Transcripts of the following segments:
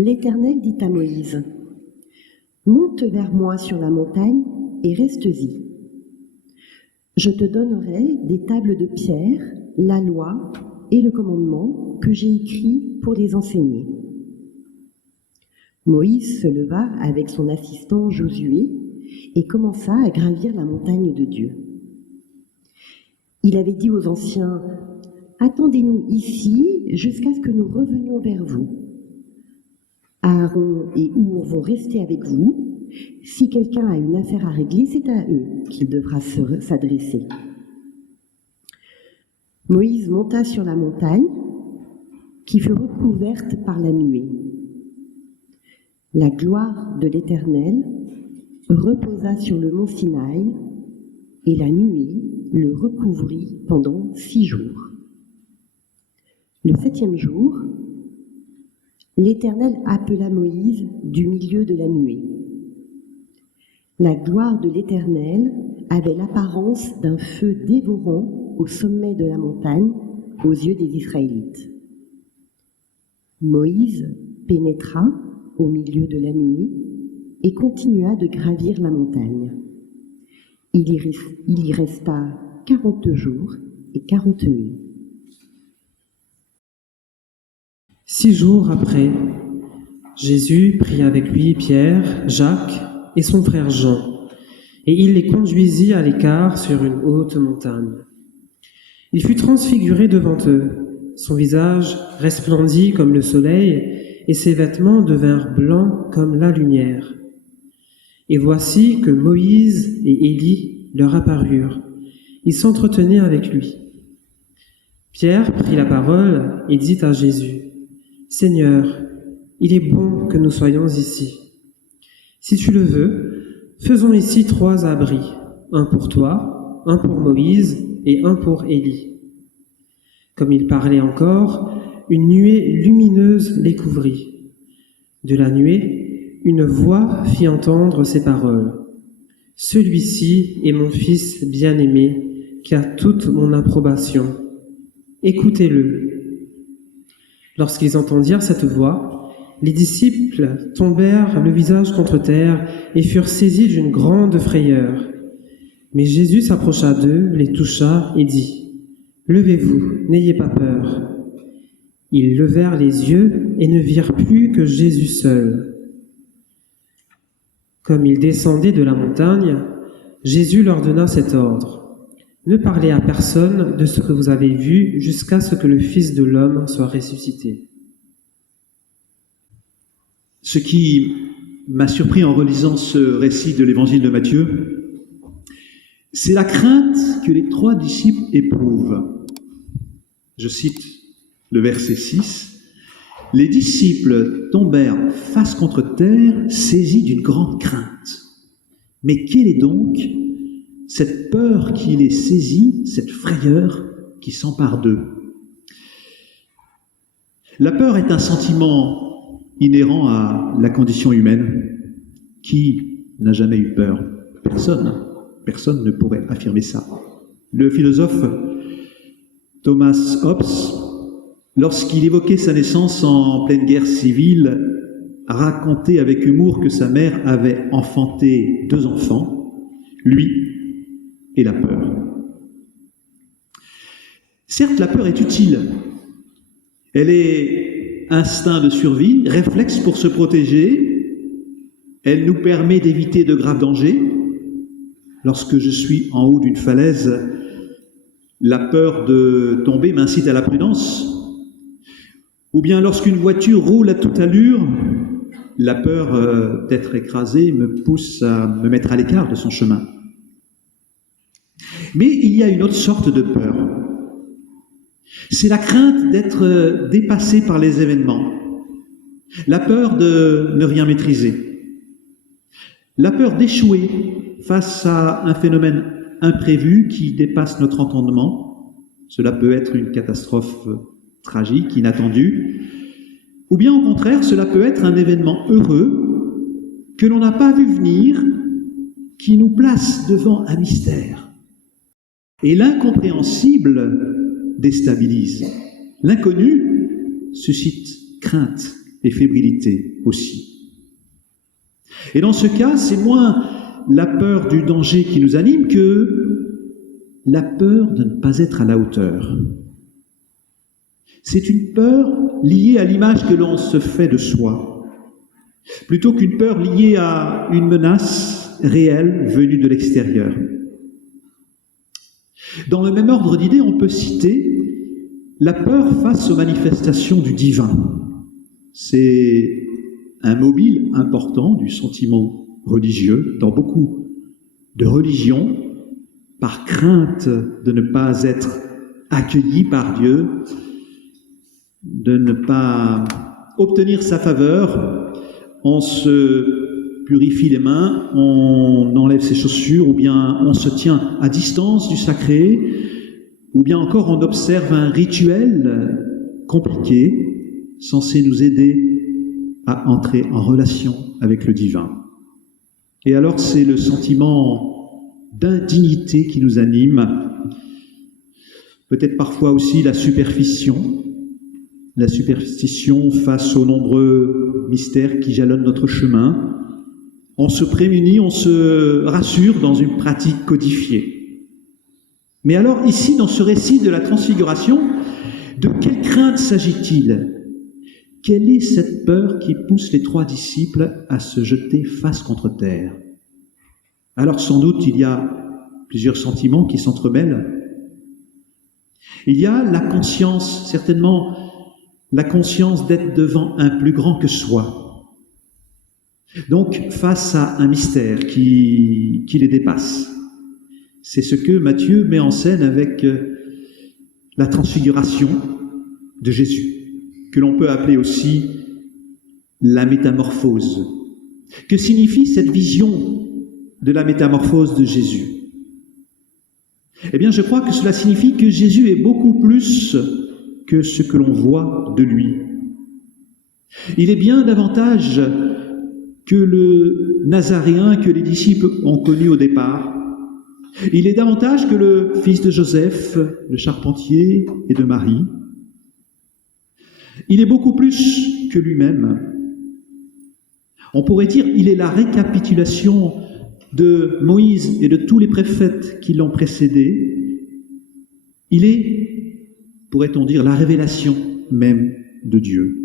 L'Éternel dit à Moïse : monte vers moi sur la montagne et reste-y. Je te donnerai des tables de pierre, la loi et le commandement que j'ai écrits pour les enseigner. Moïse se leva avec son assistant Josué et commença à gravir la montagne de Dieu. Il avait dit aux anciens : attendez-nous ici jusqu'à ce que nous revenions vers vous. Aaron et Our vont rester avec vous. Si quelqu'un a une affaire à régler, c'est à eux qu'il devra s'adresser. Moïse monta sur la montagne, qui fut recouverte par la nuée. La gloire de l'Éternel reposa sur le mont Sinaï, et la nuée le recouvrit pendant 6 jours. Le 7e jour, l'Éternel appela Moïse du milieu de la nuée. La gloire de l'Éternel avait l'apparence d'un feu dévorant au sommet de la montagne aux yeux des Israélites. Moïse pénétra au milieu de la nuée et continua de gravir la montagne. Il y resta 40 jours et 40 nuits. 6 jours après, Jésus prit avec lui Pierre, Jacques et son frère Jean, et il les conduisit à l'écart sur une haute montagne. Il fut transfiguré devant eux, son visage resplendit comme le soleil, et ses vêtements devinrent blancs comme la lumière. Et voici que Moïse et Élie leur apparurent. Ils s'entretenaient avec lui. Pierre prit la parole et dit à Jésus : Seigneur, il est bon que nous soyons ici. Si tu le veux, faisons ici 3 abris, un pour toi, un pour Moïse et un pour Élie. Comme il parlait encore, une nuée lumineuse les couvrit. De la nuée, une voix fit entendre ces paroles : Celui-ci est mon Fils bien-aimé, qui a toute mon approbation. Écoutez-le. Lorsqu'ils entendirent cette voix, les disciples tombèrent le visage contre terre et furent saisis d'une grande frayeur. Mais Jésus s'approcha d'eux, les toucha et dit : Levez-vous, n'ayez pas peur. Ils levèrent les yeux et ne virent plus que Jésus seul. Comme ils descendaient de la montagne, Jésus leur donna cet ordre : Ne parlez à personne de ce que vous avez vu jusqu'à ce que le Fils de l'homme soit ressuscité. Ce qui m'a surpris en relisant ce récit de l'évangile de Matthieu, c'est la crainte que les 3 disciples éprouvent. Je cite le verset 6. « Les disciples tombèrent face contre terre, saisis d'une grande crainte. » Mais quelle est donc cette peur qui les saisit, cette frayeur qui s'empare d'eux? La peur est un sentiment inhérent à la condition humaine. Qui n'a jamais eu peur? Personne ne pourrait affirmer ça. Le philosophe Thomas Hobbes, lorsqu'il évoquait sa naissance en pleine guerre civile, racontait avec humour que sa mère avait enfanté 2 enfants, lui et la peur. Certes, la peur est utile. Elle est instinct de survie, réflexe pour se protéger. Elle nous permet d'éviter de graves dangers. Lorsque je suis en haut d'une falaise, la peur de tomber m'incite à la prudence. Ou bien lorsqu'une voiture roule à toute allure, la peur d'être écrasé me pousse à me mettre à l'écart de son chemin. Mais il y a une autre sorte de peur. C'est la crainte d'être dépassé par les événements. La peur de ne rien maîtriser. La peur d'échouer face à un phénomène imprévu qui dépasse notre entendement. Cela peut être une catastrophe tragique, inattendue. Ou bien au contraire, cela peut être un événement heureux que l'on n'a pas vu venir, qui nous place devant un mystère. Et l'incompréhensible déstabilise. L'inconnu suscite crainte et fébrilité aussi. Et dans ce cas, c'est moins la peur du danger qui nous anime que la peur de ne pas être à la hauteur. C'est une peur liée à l'image que l'on se fait de soi, plutôt qu'une peur liée à une menace réelle venue de l'extérieur. Dans le même ordre d'idées, on peut citer la peur face aux manifestations du divin. C'est un mobile important du sentiment religieux dans beaucoup de religions, par crainte de ne pas être accueilli par Dieu, de ne pas obtenir sa faveur. On se purifie les mains, on enlève ses chaussures, ou bien on se tient à distance du sacré, ou bien encore on observe un rituel compliqué, censé nous aider à entrer en relation avec le divin. Et alors c'est le sentiment d'indignité qui nous anime, peut-être parfois aussi la superstition face aux nombreux mystères qui jalonnent notre chemin. On se prémunit, on se rassure dans une pratique codifiée. Mais alors ici, dans ce récit de la transfiguration, de quelle crainte s'agit-il ? Quelle est cette peur qui pousse les 3 disciples à se jeter face contre terre ? Alors sans doute, il y a plusieurs sentiments qui s'entremêlent. Il y a la conscience, certainement la conscience d'être devant un plus grand que soi. Donc face à un mystère qui les dépasse. C'est ce que Matthieu met en scène avec la transfiguration de Jésus, que l'on peut appeler aussi la métamorphose. Que signifie cette vision de la métamorphose de Jésus ? Eh bien, je crois que cela signifie que Jésus est beaucoup plus que ce que l'on voit de lui. Il est bien davantage que le Nazaréen que les disciples ont connu au départ. Il est davantage que le fils de Joseph, le charpentier et de Marie. Il est beaucoup plus que lui-même. On pourrait dire qu'il est la récapitulation de Moïse et de tous les prophètes qui l'ont précédé. Il est, pourrait-on dire, la révélation même de Dieu.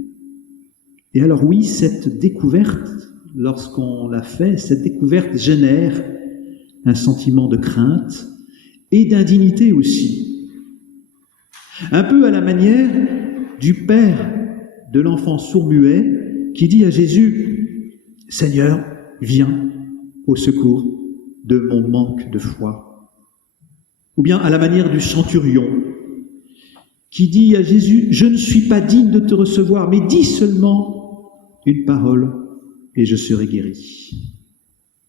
Et alors oui, cette découverte, lorsqu'on l'a fait, cette découverte génère un sentiment de crainte et d'indignité aussi. Un peu à la manière du père de l'enfant sourd-muet qui dit à Jésus « Seigneur, viens au secours de mon manque de foi ». Ou bien à la manière du centurion qui dit à Jésus « Je ne suis pas digne de te recevoir, mais dis seulement une parole et je serai guéri ».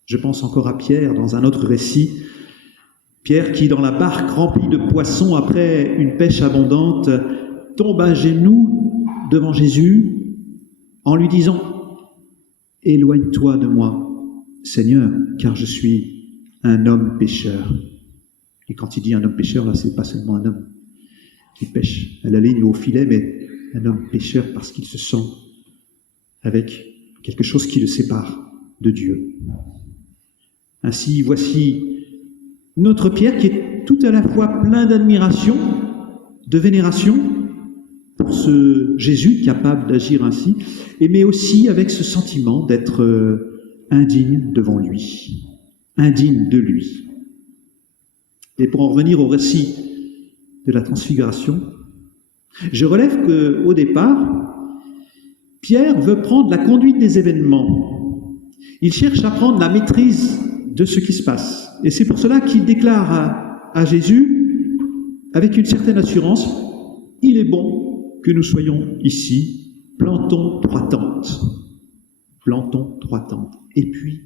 Je pense encore à Pierre dans un autre récit. Pierre qui, dans la barque remplie de poissons après une pêche abondante, tombe à genoux devant Jésus en lui disant « Éloigne-toi de moi, Seigneur, car je suis un homme pécheur. » Et quand il dit un homme pécheur, là, c'est pas seulement un homme qui pêche à la ligne ou au filet, mais un homme pécheur parce qu'il se sent avec quelque chose qui le sépare de Dieu. Ainsi, voici notre Pierre qui est tout à la fois plein d'admiration, de vénération pour ce Jésus capable d'agir ainsi, mais aussi avec ce sentiment d'être indigne devant lui, indigne de lui. Et pour en revenir au récit de la transfiguration, je relève qu'au départ, Pierre veut prendre la conduite des événements. Il cherche à prendre la maîtrise de ce qui se passe. Et c'est pour cela qu'il déclare à Jésus, avec une certaine assurance, « Il est bon que nous soyons ici, plantons 3 tentes. » Plantons 3 tentes. Et puis,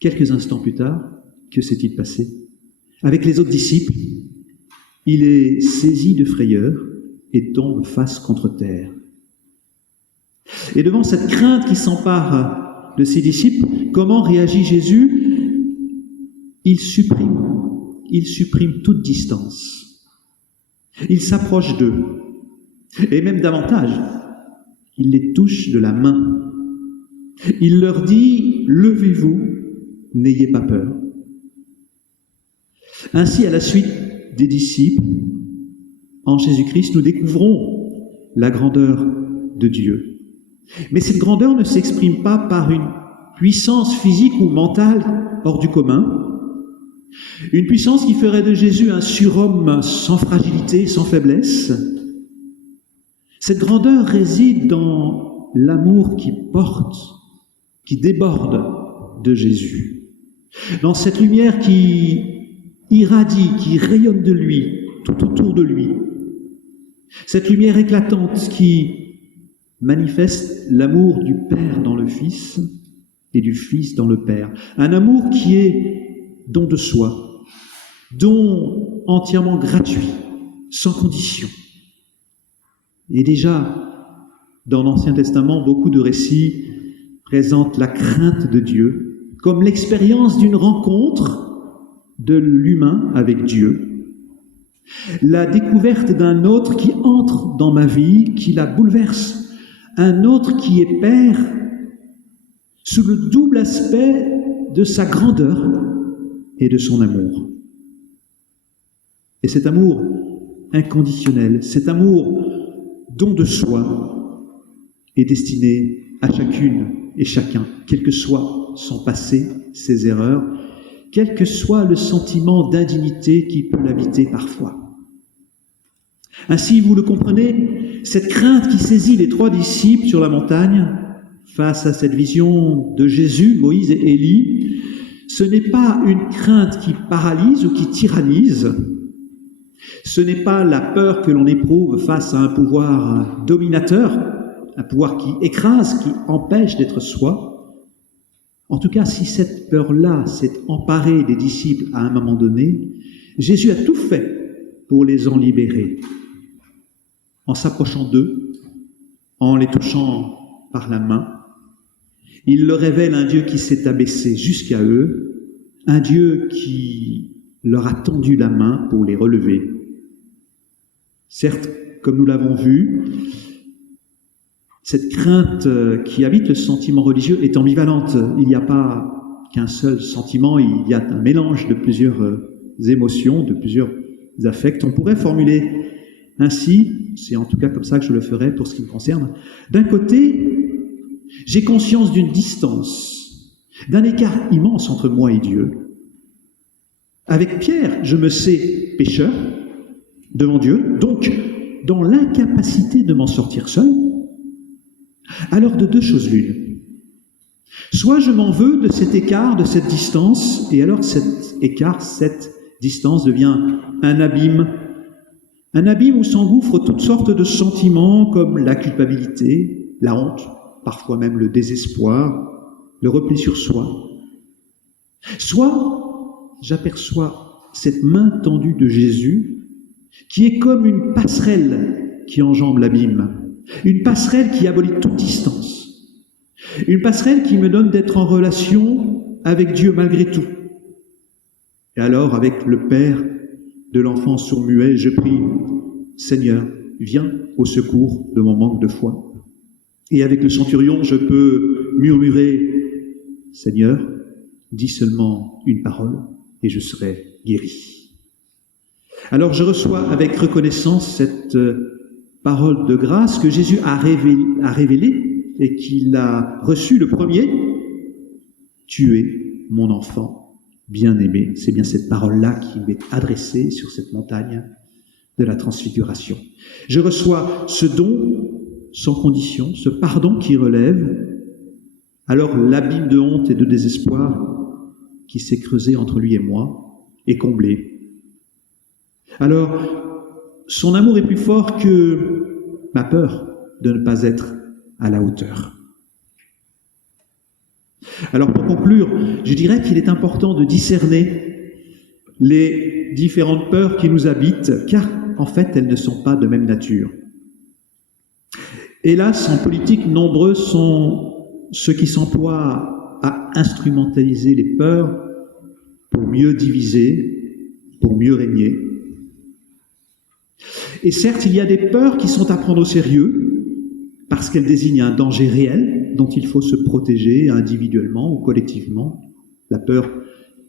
quelques instants plus tard, que s'est-il passé ? Avec les autres disciples, il est saisi de frayeur et tombe face contre terre. Et devant cette crainte qui s'empare de ses disciples, comment réagit Jésus ? Il supprime toute distance. Il s'approche d'eux. Et même davantage, il les touche de la main. Il leur dit « Levez-vous, n'ayez pas peur ». Ainsi, à la suite des disciples, en Jésus-Christ, nous découvrons la grandeur de Dieu. Mais cette grandeur ne s'exprime pas par une puissance physique ou mentale hors du commun, une puissance qui ferait de Jésus un surhomme sans fragilité, sans faiblesse. Cette grandeur réside dans l'amour qui porte, qui déborde de Jésus, dans cette lumière qui irradie, qui rayonne de lui, tout autour de lui. Cette lumière éclatante qui manifeste l'amour du Père dans le Fils et du Fils dans le Père. Un amour qui est don de soi, don entièrement gratuit, sans condition. Et déjà, dans l'Ancien Testament, beaucoup de récits présentent la crainte de Dieu comme l'expérience d'une rencontre de l'humain avec Dieu. La découverte d'un autre qui entre dans ma vie, qui la bouleverse. Un autre qui est Père, sous le double aspect de sa grandeur et de son amour. Et cet amour inconditionnel, cet amour don de soi, est destiné à chacune et chacun, quel que soit son passé, ses erreurs, quel que soit le sentiment d'indignité qui peut l'habiter parfois. Ainsi, vous le comprenez, cette crainte qui saisit les 3 disciples sur la montagne, face à cette vision de Jésus, Moïse et Élie, ce n'est pas une crainte qui paralyse ou qui tyrannise, ce n'est pas la peur que l'on éprouve face à un pouvoir dominateur, un pouvoir qui écrase, qui empêche d'être soi. En tout cas, si cette peur-là s'est emparée des disciples à un moment donné, Jésus a tout fait pour les en libérer, en s'approchant d'eux, en les touchant par la main. Il leur révèle un Dieu qui s'est abaissé jusqu'à eux, un Dieu qui leur a tendu la main pour les relever. Certes, comme nous l'avons vu, cette crainte qui habite le sentiment religieux est ambivalente. Il n'y a pas qu'un seul sentiment, il y a un mélange de plusieurs émotions, de plusieurs affects. On pourrait formuler ainsi, c'est en tout cas comme ça que je le ferai pour ce qui me concerne. D'un côté, j'ai conscience d'une distance, d'un écart immense entre moi et Dieu. Avec Pierre, je me sais pécheur devant Dieu, donc dans l'incapacité de m'en sortir seul. Alors de 2 choses l'une. Soit je m'en veux de cet écart, de cette distance, et alors cet écart, cette distance devient un abîme où s'engouffrent toutes sortes de sentiments comme la culpabilité, la honte, parfois même le désespoir, le repli sur soi. Soit j'aperçois cette main tendue de Jésus qui est comme une passerelle qui enjambe l'abîme, une passerelle qui abolit toute distance, une passerelle qui me donne d'être en relation avec Dieu malgré tout. Et alors, avec le Père de l'enfant sourd-muet, je prie « Seigneur, viens au secours de mon manque de foi ». Et avec le centurion, je peux murmurer « Seigneur, dis seulement une parole et je serai guéri ». Alors je reçois avec reconnaissance cette parole de grâce que Jésus a révélée et qu'il a reçue le premier. « Tu es mon enfant bien-aimé ». C'est bien cette parole-là qui m'est adressée sur cette montagne de la transfiguration. Je reçois ce don sans condition, ce pardon qui relève, alors l'abîme de honte et de désespoir qui s'est creusé entre lui et moi est comblé. Alors, son amour est plus fort que ma peur de ne pas être à la hauteur. Alors pour conclure, je dirais qu'il est important de discerner les différentes peurs qui nous habitent, car en fait elles ne sont pas de même nature. Hélas, en politique, nombreux sont ceux qui s'emploient à instrumentaliser les peurs pour mieux diviser, pour mieux régner. Et certes, il y a des peurs qui sont à prendre au sérieux, parce qu'elle désigne un danger réel dont il faut se protéger individuellement ou collectivement. La peur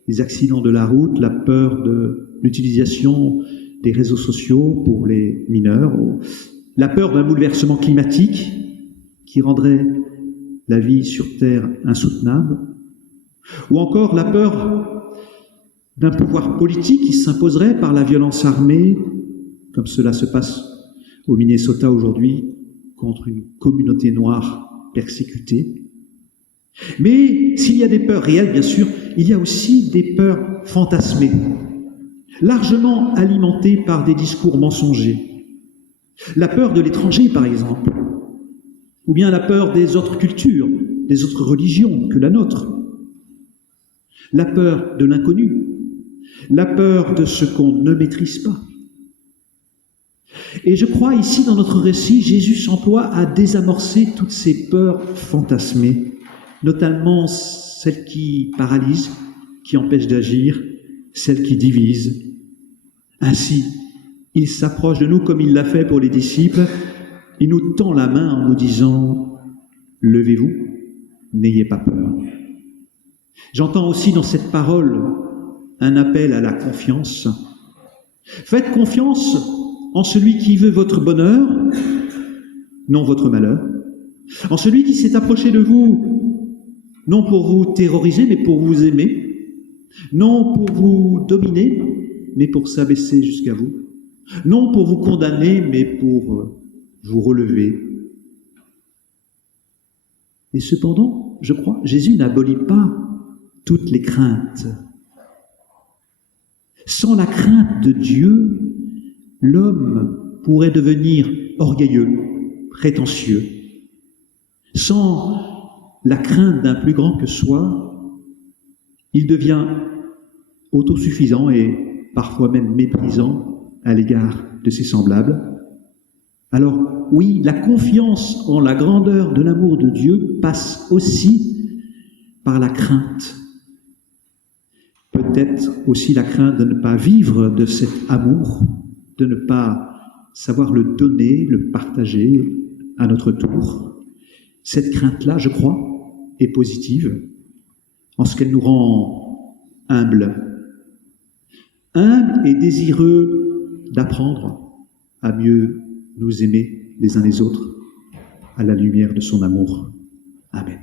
des accidents de la route, la peur de l'utilisation des réseaux sociaux pour les mineurs, la peur d'un bouleversement climatique qui rendrait la vie sur Terre insoutenable, ou encore la peur d'un pouvoir politique qui s'imposerait par la violence armée, comme cela se passe au Minnesota aujourd'hui, contre une communauté noire persécutée. Mais s'il y a des peurs réelles, bien sûr, il y a aussi des peurs fantasmées, largement alimentées par des discours mensongers. La peur de l'étranger, par exemple, ou bien la peur des autres cultures, des autres religions que la nôtre. La peur de l'inconnu, la peur de ce qu'on ne maîtrise pas. Et je crois ici, dans notre récit, Jésus s'emploie à désamorcer toutes ces peurs fantasmées, notamment celles qui paralysent, qui empêchent d'agir, celles qui divisent. Ainsi, il s'approche de nous comme il l'a fait pour les disciples. Il nous tend la main en nous disant « Levez-vous, n'ayez pas peur ». J'entends aussi dans cette parole un appel à la confiance. Faites confiance en celui qui veut votre bonheur, non votre malheur, en celui qui s'est approché de vous, non pour vous terroriser, mais pour vous aimer, non pour vous dominer, mais pour s'abaisser jusqu'à vous, non pour vous condamner, mais pour vous relever. Et cependant, je crois, Jésus n'abolit pas toutes les craintes. Sans la crainte de Dieu, l'homme pourrait devenir orgueilleux, prétentieux. Sans la crainte d'un plus grand que soi, il devient autosuffisant et parfois même méprisant à l'égard de ses semblables. Alors oui, la confiance en la grandeur de l'amour de Dieu passe aussi par la crainte. Peut-être aussi la crainte de ne pas vivre de cet amour, de ne pas savoir le donner, le partager à notre tour. Cette crainte-là, je crois, est positive en ce qu'elle nous rend humbles. Humbles et désireux d'apprendre à mieux nous aimer les uns les autres à la lumière de son amour. Amen.